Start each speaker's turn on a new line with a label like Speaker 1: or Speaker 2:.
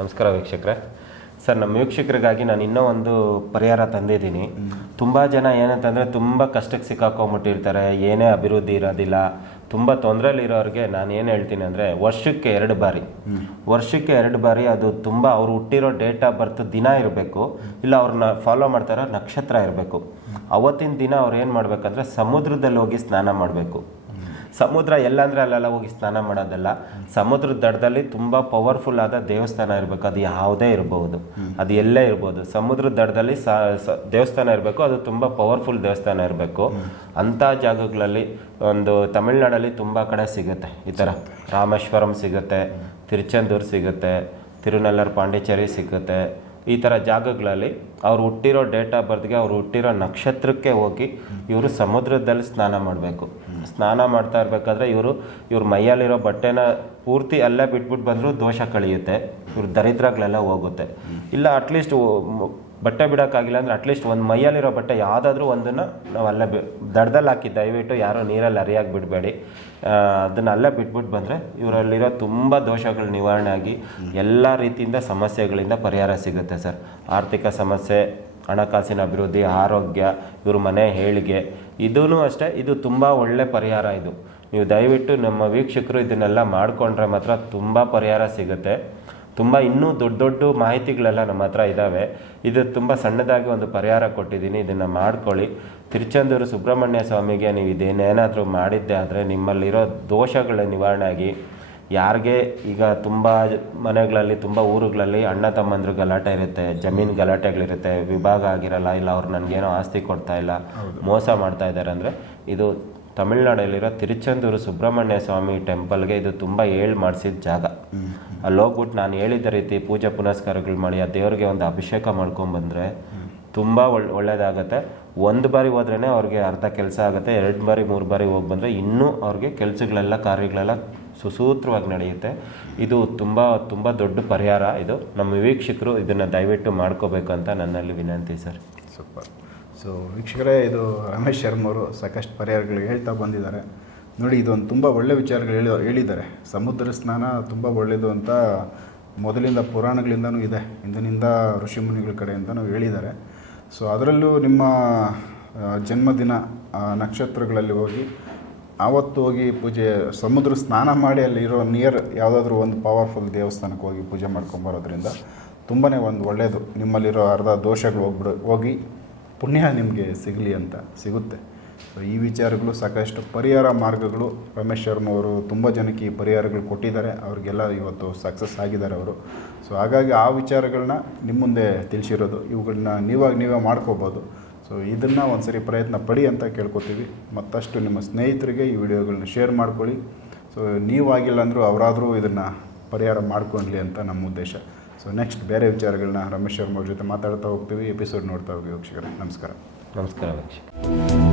Speaker 1: ನಮಸ್ಕಾರ ವೀಕ್ಷಕರೇ. ಸರ್, ನಮ್ಮ ವೀಕ್ಷಕರಿಗಾಗಿ ನಾನು ಇನ್ನೂ ಒಂದು ಪರಿಹಾರ ತಂದಿದ್ದೀನಿ. ತುಂಬ ಜನ ಏನಂತಂದರೆ ತುಂಬ ಕಷ್ಟಕ್ಕೆ ಸಿಕ್ಕಾಕೊಂಬಿಟ್ಟಿರ್ತಾರೆ ಏನೇ ಅಭಿವೃದ್ಧಿ ಇರೋದಿಲ್ಲ. ತುಂಬ ತೊಂದರೆಲಿರೋರಿಗೆ ನಾನು ಏನು ಹೇಳ್ತೀನಿ ಅಂದರೆ ವರ್ಷಕ್ಕೆ ಎರಡು ಬಾರಿ. ವರ್ಷಕ್ಕೆ ಎರಡು ಬಾರಿ ಅದು ತುಂಬ ಅವ್ರು ಹುಟ್ಟಿರೋ ಡೇಟ್ ಆಫ್ ಬರ್ತ್ ದಿನ ಇರಬೇಕು. ಇಲ್ಲ ಅವ್ರನ್ನ ಫಾಲೋ ಮಾಡ್ತಾರೋ ನಕ್ಷತ್ರ ಇರಬೇಕು. ಅವತ್ತಿನ ದಿನ ಅವ್ರು ಏನು ಮಾಡಬೇಕಂದ್ರೆ ಸಮುದ್ರದಲ್ಲಿ ಹೋಗಿ ಸ್ನಾನ ಮಾಡಬೇಕು. ಸಮುದ್ರ ಎಲ್ಲಂದ್ರೆ ಅಲ್ಲೆಲ್ಲ ಹೋಗಿ ಸ್ನಾನ ಮಾಡೋದಲ್ಲ, ಸಮುದ್ರದ ದಡದಲ್ಲಿ ತುಂಬ ಪವರ್ಫುಲ್ ಆದ ದೇವಸ್ಥಾನ ಇರಬೇಕು. ಅದು ಯಾವುದೇ ಇರಬಹುದು ಅದು ಎಲ್ಲೇ ಇರ್ಬೋದು. ಸಮುದ್ರದ ದಡದಲ್ಲಿ ದೇವಸ್ಥಾನ ಇರಬೇಕು. ಅದು ತುಂಬ ಪವರ್ಫುಲ್ ದೇವಸ್ಥಾನ ಇರಬೇಕು. ಅಂಥ ಜಾಗಗಳಲ್ಲಿ ಒಂದು ತಮಿಳ್ನಾಡಲ್ಲಿ ತುಂಬ ಕಡೆ ಸಿಗುತ್ತೆ ಈ ಥರ. ರಾಮೇಶ್ವರಂ ಸಿಗುತ್ತೆ, ತಿರುಚೆಂದೂರು ಸಿಗುತ್ತೆ, ತಿರುನಲ್ಲರ್ ಪಾಂಡಿಚೇರಿ ಸಿಗುತ್ತೆ. ಈ ಥರ ಜಾಗಗಳಲ್ಲಿ ಅವ್ರು ಹುಟ್ಟಿರೋ ಡೇಟ್ ಆಫ್ ಬರ್ತ್ಗೆ ಅವ್ರು ಹುಟ್ಟಿರೋ ನಕ್ಷತ್ರಕ್ಕೆ ಹೋಗಿ ಇವರು ಸಮುದ್ರದಲ್ಲಿ ಸ್ನಾನ ಮಾಡಬೇಕು. ಸ್ನಾನ ಮಾಡ್ತಾ ಇರಬೇಕಾದ್ರೆ ಇವರು, ಇವ್ರ ಮೈಯಲ್ಲಿರೋ ಬಟ್ಟೆನ ಪೂರ್ತಿ ಅಲ್ಲೇ ಬಿಟ್ಬಿಟ್ಟು ಬಂದರೂ ದೋಷ ಕಳೆಯುತ್ತೆ. ಇವ್ರ ದರಿದ್ರಗಳೆಲ್ಲ ಹೋಗುತ್ತೆ. ಇಲ್ಲ ಅಟ್ಲೀಸ್ಟ್ ಬಟ್ಟೆ ಬಿಡೋಕ್ಕಾಗಿಲ್ಲ ಅಂದರೆ ಅಟ್ಲೀಸ್ಟ್ ಒಂದು ಮೈಯಲ್ಲಿರೋ ಬಟ್ಟೆ ಯಾವುದಾದ್ರೂ ಒಂದನ್ನು ನಾವು ಅಲ್ಲೇ ದಡದಲ್ಲಿ ಹಾಕಿ, ದಯವಿಟ್ಟು ಯಾರೋ ನೀರಲ್ಲಿ ಅರಿಯಾಗಿ ಬಿಡಬೇಡಿ. ಅದನ್ನು ಅಲ್ಲೇ ಬಿಟ್ಬಿಟ್ಟು ಬಂದರೆ ಇವರಲ್ಲಿರೋ ತುಂಬ ದೋಷಗಳು ನಿವಾರಣೆ ಆಗಿ ಎಲ್ಲ ರೀತಿಯಿಂದ ಸಮಸ್ಯೆಗಳಿಂದ ಪರಿಹಾರ ಸಿಗುತ್ತೆ ಸರ್. ಆರ್ಥಿಕ ಸಮಸ್ಯೆ, ಹಣಕಾಸಿನ ಅಭಿವೃದ್ಧಿ, ಆರೋಗ್ಯ, ಇವ್ರ ಮನೆ ಹೇಳಿಗೆ ಇದೂ ಅಷ್ಟೇ, ಇದು ತುಂಬ ಒಳ್ಳೆ ಪರಿಹಾರ ಇದು. ನೀವು ದಯವಿಟ್ಟು ನಮ್ಮ ವೀಕ್ಷಕರು ಇದನ್ನೆಲ್ಲ ಮಾಡಿಕೊಂಡ್ರೆ ಮಾತ್ರ ತುಂಬ ಪರಿಹಾರ ಸಿಗುತ್ತೆ. ತುಂಬ ಇನ್ನೂ ದೊಡ್ಡ ದೊಡ್ಡ ಮಾಹಿತಿಗಳೆಲ್ಲ ನಮ್ಮ ಹತ್ರ ಇದ್ದಾವೆ ಇದು ತುಂಬ ಸಣ್ಣದಾಗಿ ಒಂದು ಪರಿಹಾರ ಕೊಟ್ಟಿದ್ದೀನಿ. ಇದನ್ನು ಮಾಡ್ಕೊಳ್ಳಿ. ತಿರುಚಂದೂರು ಸುಬ್ರಹ್ಮಣ್ಯ ಸ್ವಾಮಿಗೆ ನೀವು ಇದೇನೇನಾದರೂ ಮಾಡಿದ್ದೆ ಆದರೆ ನಿಮ್ಮಲ್ಲಿರೋ ದೋಷಗಳ ನಿವಾರಣೆ ಆಗಿ ಯಾರಿಗೆ ಈಗ ತುಂಬ ಮನೆಗಳಲ್ಲಿ ತುಂಬ ಊರುಗಳಲ್ಲಿ ಅಣ್ಣ ತಮ್ಮಂದ್ರ ಗಲಾಟೆ ಇರುತ್ತೆ ಜಮೀನು ಗಲಾಟೆಗಳಿರುತ್ತೆ ವಿಭಾಗ ಆಗಿರಲ್ಲ ಇಲ್ಲ ಅವ್ರು ನನಗೇನೋ ಆಸ್ತಿ ಕೊಡ್ತಾ ಇಲ್ಲ ಮೋಸ ಮಾಡ್ತಾ ಇದ್ದಾರೆ ಅಂದರೆ ಇದು ತಮಿಳ್ನಾಡಲ್ಲಿರೋ ತಿರುಚಂದೂರು ಸುಬ್ರಹ್ಮಣ್ಯ ಸ್ವಾಮಿ ಟೆಂಪಲ್ಗೆ ಇದು ತುಂಬ ಏಳು ಮಾಡಿಸಿದ ಜಾಗ. ಅಲ್ಲಿ ಹೋಗ್ಬಿಟ್ಟು ನಾನು ಹೇಳಿದ ರೀತಿ ಪೂಜೆ ಪುನಸ್ಕಾರಗಳು ಮಾಡಿ ಆ ದೇವ್ರಿಗೆ ಒಂದು ಅಭಿಷೇಕ ಮಾಡ್ಕೊಂಡ್ಬಂದ್ರೆ ತುಂಬ ಒಳ್ಳೆ ಒಳ್ಳೆಯದಾಗತ್ತೆ ಒಂದು ಬಾರಿ ಹೋದ್ರೇ ಅವ್ರಿಗೆ ಅರ್ಧ ಕೆಲಸ ಆಗುತ್ತೆ, ಎರಡು ಬಾರಿ, ಮೂರು ಬಾರಿ ಹೋಗಿ ಬಂದರೆ ಇನ್ನೂ ಅವ್ರಿಗೆ ಕೆಲಸಗಳೆಲ್ಲ, ಕಾರ್ಯಗಳೆಲ್ಲ ಸುಸೂತ್ರವಾಗಿ ನಡೆಯುತ್ತೆ. ಇದು ತುಂಬ ತುಂಬ ದೊಡ್ಡ ಪರಿಹಾರ ಇದು. ನಮ್ಮ ವೀಕ್ಷಕರು ಇದನ್ನು ದಯವಿಟ್ಟು ಮಾಡ್ಕೋಬೇಕು ಅಂತ ನನ್ನಲ್ಲಿ ವಿನಂತಿ ಸರ್.
Speaker 2: ಸೂಪರ್. ಸೊ ವೀಕ್ಷಕರೇ, ಇದು ರಮೇಶ್ ಶರ್ಮವರು ಸಾಕಷ್ಟು ಪರಿಹಾರಗಳು ಹೇಳ್ತಾ ಬಂದಿದ್ದಾರೆ. ನೋಡಿ, ಇದೊಂದು ತುಂಬ ಒಳ್ಳೆ ವಿಚಾರಗಳು ಹೇಳಿ ಹೇಳಿದ್ದಾರೆ. ಸಮುದ್ರ ಸ್ನಾನ ತುಂಬ ಒಳ್ಳೆಯದು ಅಂತ ಮೊದಲಿಂದ ಪುರಾಣಗಳಿಂದನೂ ಇದೆ. ಹಿಂದಿನಿಂದ ಋಷಿಮುನಿಗಳ ಕಡೆಯಿಂದನೂ ಹೇಳಿದ್ದಾರೆ. ಸೊ ಅದರಲ್ಲೂ ನಿಮ್ಮ ಜನ್ಮದಿನ ನಕ್ಷತ್ರಗಳಲ್ಲಿ ಹೋಗಿ, ಆವತ್ತು ಹೋಗಿ ಪೂಜೆ, ಸಮುದ್ರ ಸ್ನಾನ ಮಾಡಿ ಅಲ್ಲಿರೋ ನಿಯರ್ ಯಾವುದಾದ್ರೂ ಒಂದು ಪವರ್ಫುಲ್ ದೇವಸ್ಥಾನಕ್ಕೆ ಹೋಗಿ ಪೂಜೆ ಮಾಡ್ಕೊಂಬರೋದ್ರಿಂದ ತುಂಬಾ ಒಂದು ಒಳ್ಳೆಯದು ನಿಮ್ಮಲ್ಲಿರೋ ಅರ್ಧ ದೋಷಗಳು ಹೋಗ್ಬಿಡು ಹೋಗಿ ಪುಣ್ಯ ನಿಮಗೆ ಸಿಗಲಿ ಅಂತ ಸಿಗುತ್ತೆ. ಸೊ ಈ ವಿಚಾರಗಳು ಸಾಕಷ್ಟು ಪರಿಹಾರ ಮಾರ್ಗಗಳು. ರಮೇಶ್ ಶರ್ಮ ಅವರು ತುಂಬ ಜನಕ್ಕೆ ಈ ಪರಿಹಾರಗಳು ಕೊಟ್ಟಿದ್ದಾರೆ. ಅವ್ರಿಗೆಲ್ಲ ಇವತ್ತು ಸಕ್ಸಸ್ ಆಗಿದ್ದಾರೆ ಅವರು. ಸೊ ಹಾಗಾಗಿ ಆ ವಿಚಾರಗಳನ್ನ ನಿಮ್ಮ ಮುಂದೆ ತಿಳಿಸಿರೋದು. ಇವುಗಳನ್ನ ನೀವಾಗಿ ನೀವೇ ಮಾಡ್ಕೋಬೋದು. ಸೊ ಇದನ್ನು ಒಂದ್ಸರಿ ಪ್ರಯತ್ನ ಪಡಿ ಅಂತ ಕೇಳ್ಕೊತೀವಿ. ಮತ್ತಷ್ಟು ನಿಮ್ಮ ಸ್ನೇಹಿತರಿಗೆ ಈ ವಿಡಿಯೋಗಳನ್ನ ಶೇರ್ ಮಾಡ್ಕೊಳ್ಳಿ. ಸೊ ನೀವಾಗಿಲ್ಲ ಅಂದರೂ ಅವರಾದರೂ ಇದನ್ನು ಪರಿಹಾರ ಮಾಡ್ಕೊಳ್ಳಿ ಅಂತ ನಮ್ಮ ಉದ್ದೇಶ. ಸೊ ನೆಕ್ಸ್ಟ್ ಬೇರೆ ವಿಚಾರಗಳನ್ನ ರಮೇಶ್ ಶರ್ಮ ಅವ್ರ ಜೊತೆ ಮಾತಾಡ್ತಾ ಹೋಗ್ತೀವಿ. ಎಪಿಸೋಡ್ ನೋಡ್ತಾ ಹೋಗಿ ವೀಕ್ಷಕರೇ. ನಮಸ್ಕಾರ.
Speaker 1: ನಮಸ್ಕಾರ ವೀಕ್ಷಕ